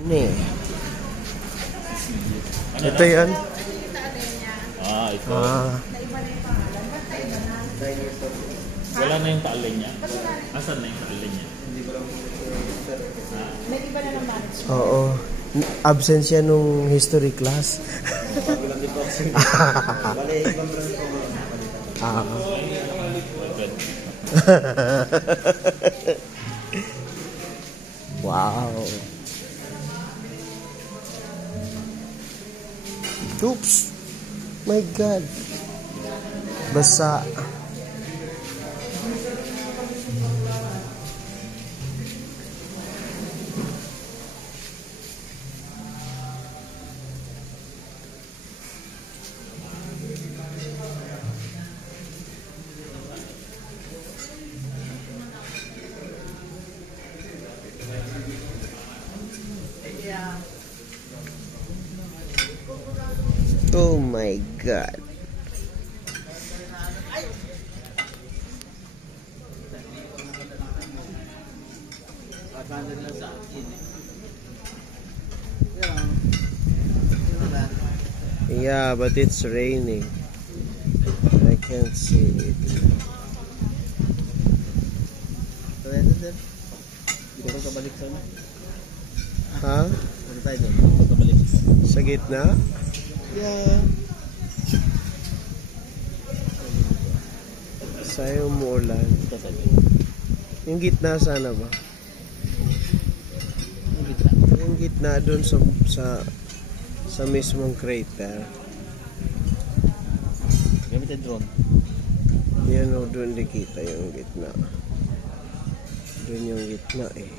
Ni. Ito yan. Ito. Wala na yung taalin niya. Asan na yung taalin niya? May iba na naman. Oo. Absent siya nung history class. Wow. Oops. My God. Basa. Oh my God. Yeah, but it's raining. I can't see it. Ha? Sa gitna? Yeah. Sa'yo umuulan. Yung gitna sana ba? Yung gitna dun sa mismong crater. Gamit yung drone. Yan o, dun di kita yung gitna. Dun yung gitna eh.